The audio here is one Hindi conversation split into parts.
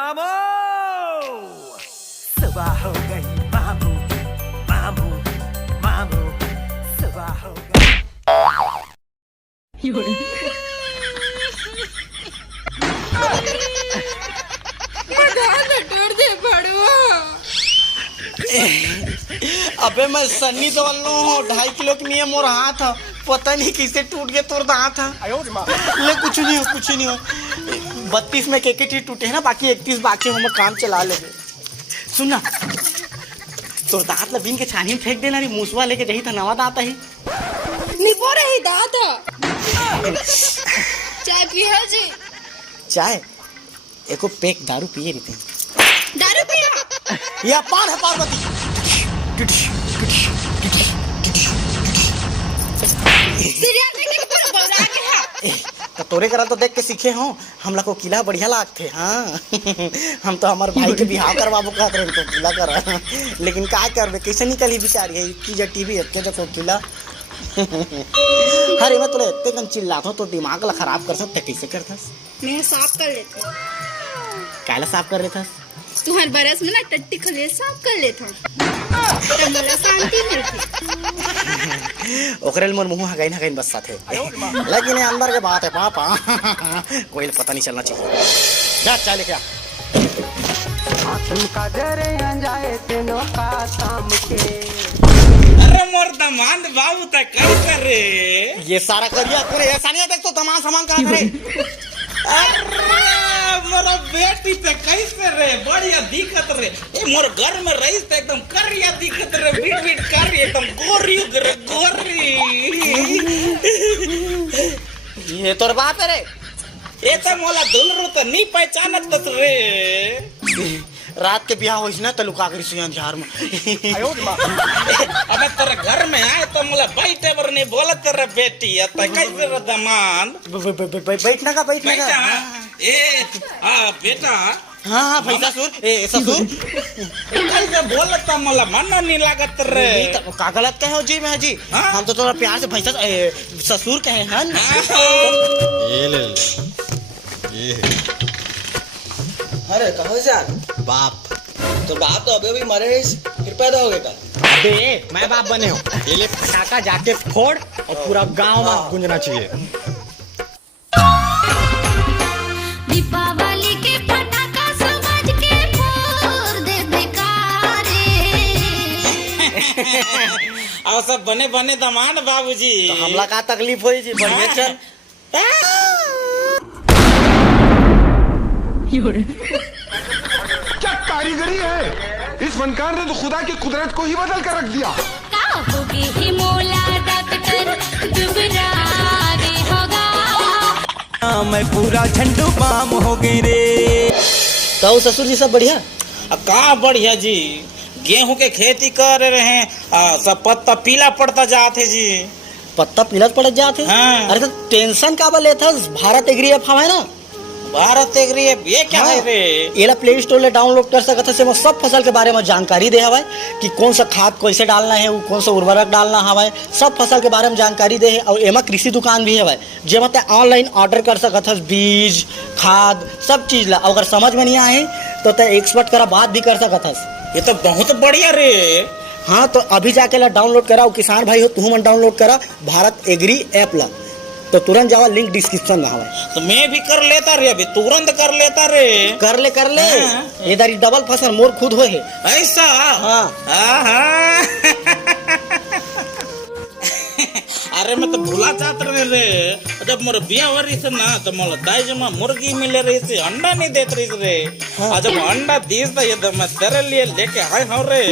मामू सुबह हो गई मामू मामू मामू सुबह हो गई। अबे मैं सन्नी तो लो 2.5 किलो की नियम और हाथ पता नहीं किसे टूट गया तोड़ दांत ले कुछ नहीं हो 32 में के चीज टूटे है ना, बाकी 31 बाकी हम काम चला ले। सुनना तोड़ दांत बीन के छानी में फेंक देना, नहीं मूसवा लेके जही था नवा दांत ही निपो रही दांत। चाय पिया जी? चाय एको पेक दारू पिए रहते। दारू पिया या पान है पार्वती। तो तोरे करा तो देख के सीखे हो, हम लोग को किला बढ़िया लागते। हाँ हम तो हमारे भाई के बिहाव करवाबो कहते रहे तो किला करा, लेकिन क्या करबे कैसे निकली बिचारी है इतनी जो टीवी अच्छे जो किला। अरे मैं तुले इतने कन चिल्लाता हूँ तो दिमाग ला खराब कर सकते कैसे करता? मैं साफ कर लेता। काला साफ कर लेता? तुम्हारे बरस में ना टट्टी खले साफ कर लेता तो मला शांति मिलती। ओकरेल मोर मुंह हगाइन हगाइन बस साथे, लेकिन ये अंदर के बात है पापा कोई पता नहीं चलना चाहिए। जा चाय लेके आ। अरे मोर दमाद बाबू तक कैसे रे? ये सारा करिया करे ऐसा नहीं देख तो तमाम सामान कहाँ करे। अरे मोरा बेटी पे कैसे रे? बढ़िया दिखत रे। ए मोर घर में रहीस तो एकदम करिया दिखत रे, बीट बीट करी एकदम गोरी रे गोरी। ये तोर बाप है रे? ये तो मोला दुलरू तो नहीं पहचानत रे। रात के बियाह होइस ना तो लुका कर सियान झार में। अबे तेरे घर में आए तो मोला बैठे बर नहीं बोला तेरा बेटी है तो कैसे रे दमाद? बैठना का बैठना का। ए बेटा। हाँ हाँ भाई ससुर ए ससुर कैसे बोलता मोला मन नहीं लागत रे। का गलत कहे हो जी मैं जी? हम तो थोड़ा प्यार से भैंसा ससुर कहे हैं। ये ले ये अरे कहो यार बाप तो बाप तो अभी मरे फिर पैदा हो गया। अबे मैं बाप बने हो। ये ले पटाखा जाके फोड़ और पूरा गांव में गूंजना चाहिए। दीपावली के पटाखा समझ के फोड़ दे बेकारे। और सब बने बने दमाद बाबूजी। तो हमला का तकलीफ हुई जी? बढ़िया चल। क्या कारीगरी है इस फनकार ने, तो खुदा की कुदरत को ही बदल कर रख दिया। मैं पूरा झंडू बाम हो गई रे। तो ससुर जी सब बढ़िया? कहाँ बढ़िया जी, गेहूं के खेती कर रहे हैं। सब पत्ता पीला पड़ता जाते जी। पत्ता पीला पड़ जाते। हाँ। अरे तो टेंशन का लेता भारत एग्री ऐप है ना? भारत एग्री ऐप ये क्या है रे? ये प्ले स्टोर ले डाउनलोड कर सकते हैं। सब फसल के बारे में जानकारी दे हवा कि कौन सा खाद कैसे डालना है, कौन सा उर्वरक डालना हवा, सब फसल के बारे में जानकारी दे। और एमा कृषि दुकान भी है जे मतलब ऑनलाइन ऑर्डर कर सकते बीज खाद सब चीज ला। अगर समझ में नहीं आए तो एक्सपर्ट करा बात भी कर सकते। ये तो बहुत बढ़िया रे। हाँ तो अभी जाके ला डाउनलोड करा। किसान भाई हो तुम मन डाउनलोड करा भारत एग्री ऐप ला, तो तुरंत जावा, लिंक डिस्क्रिप्शन में हवा। तो मैं भी कर लेता रे, अभी तुरंत कर लेता रे। कर ले हाँ। ये दारी डबल फसल मोर खुद हो है ऐसा। हाँ। अरे मैं तो भूला चाहत रहे रे। जब मोर बिया हो रही से ना तो मोला दाई जमा मुर्गी मिले रही से, अंडा नहीं देत रही रे। और जब अंडा दीस तो ये तो मैं तेरे लिए लेके आए हूँ रे।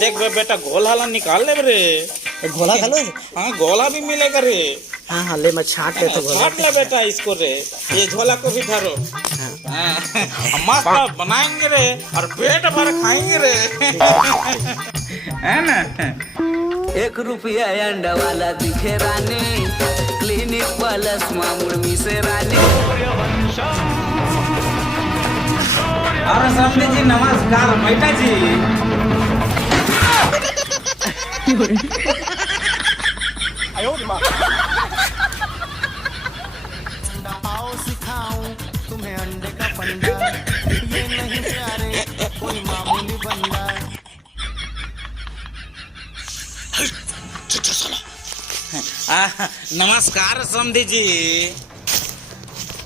देख बे बेटा गोला निकाल ले रे। गोला खा लो। हाँ गोला भी मिलेगा रे। हाँ हाँ ले मैं छाट ले तो छाट ले बेटा इसको रे। ये झोला को भी धरो। मस्त बनाएंगे रे और पेट भर खाएंगे रे। है ना? 1 रुपया अंडा वाला दिखे रानी, क्लिनिक प्लस मुर्मी से रानी। और सामने जी नमस्कार बेटा जी। आओ सिखाऊं तुम्हें अंडे का फंडा, ये नहीं नमस्कार समधी जी।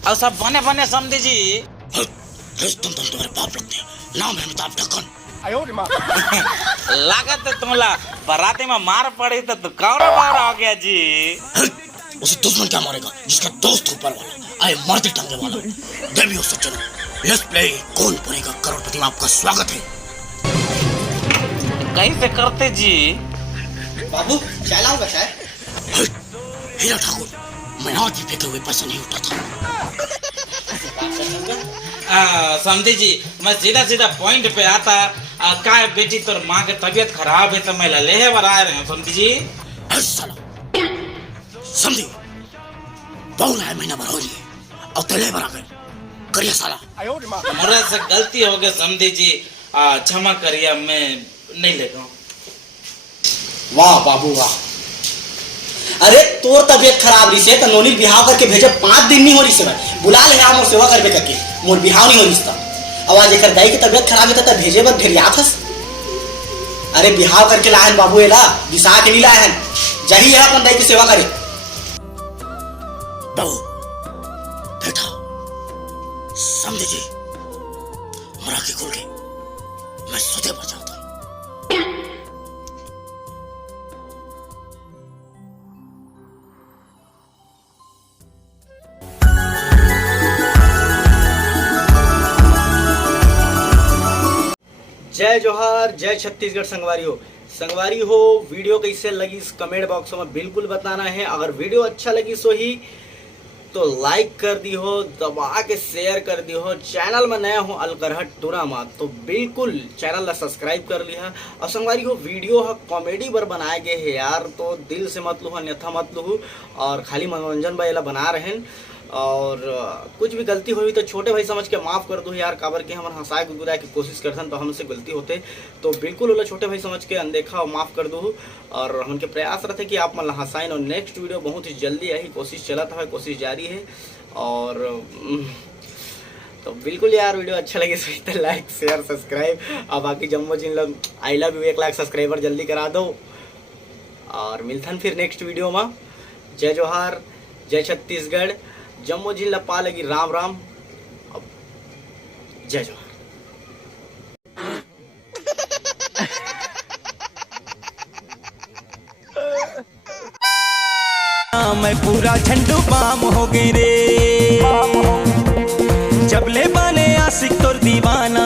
और सब बने बने समधी जी। तुम तुम्हारे बाप लगते हैं, नाम है अमिताभ बच्चन। लागत तुमला बराती में मार पड़ी तो तू कौरा बावरा हो गया जी। उसे दुश्मन क्या मारेगा जिसका दोस्त ऊपर वाला आए मर्द टांगे वाला। देवी और सज्जन, लेट्स प्ले कौन बनेगा करोड़पति में आपका स्वागत है। कैसे करते जी? बाबू चाय लाऊंगा चाय। हीरा ठाकुर, मैं आज भी फेंके हुए पैसे नहीं उठाता। समझी जी, मैं सीधा सीधा पॉइंट पे आता। का है बेटी तोर माँ के तबीयत खराब है तो मैं ले बर आ रहे हूँ समझी जी। साला समझी बहु है महीना भर हो रही है और तले भर आ गए करिए साला। मेरे से गलती हो गई समझी जी, क्षमा करिए, मैं नहीं लेगा। वाह बाबू वाह। अरे तोर तबियत खराब रही से तो नोनी बिहाव करके भेजे 5 दिन नहीं हो रही से भाई। बुला ले मोर सेवा करबे करके, मोर बिहाव नहीं हो रही। अब आज एक दाई की तबियत खराब है तो भेजे बर भेरिया थस। अरे बिहाव करके लाहन बाबू एला दिशा के नहीं लाहन। जही है अपन दाई की सेवा करे। बाबू बेटा समझे जी, मरा की खोल के मैं सुधे बचाता हूँ। जय जोहार, जय छत्तीसगढ़। संगवारी हो वीडियो कैसे लगी इस कमेंट बॉक्स में बिल्कुल बताना है। अगर वीडियो अच्छा लगी सो ही तो लाइक कर दी हो, दबा के शेयर कर दी हो। चैनल में नया हो अलकरहट टूरामा तो बिल्कुल चैनल ला सब्सक्राइब कर लिया। और संगवारी हो वीडियो कॉमेडी पर बनाए गए है यार, तो दिल से मत लूँ अन्यथा मत लूँ। और खाली मनोरंजन भाई बना रहे हैं। और कुछ भी गलती हुई तो छोटे भाई समझ के माफ़ कर दो यार। काबर के हम हंसाए गुदगुदाए की कोशिश करते तो हमसे गलती होते तो बिल्कुल ओला छोटे भाई समझ के अनदेखा और माफ़ कर दो। और हमके प्रयास रहते कि आप मन हंसाइन। और नेक्स्ट वीडियो बहुत ही जल्दी यही कोशिश चलता है, कोशिश जारी है। और तो बिल्कुल यार वीडियो अच्छा लगे तो लाइक शेयर सब्सक्राइब। और बाकी जम्मो जिन लोग I love you 1 lakh subscriber जल्दी करा दो। और मिलथन फिर नेक्स्ट वीडियो में। जय जोहार, जय छत्तीसगढ़। जम्मू जिला पा लगी राम राम। अब जय जोहार। मैं पूरा झंडू बाम हो गई रे, जब ले बाने आशिक तोर दीवाना।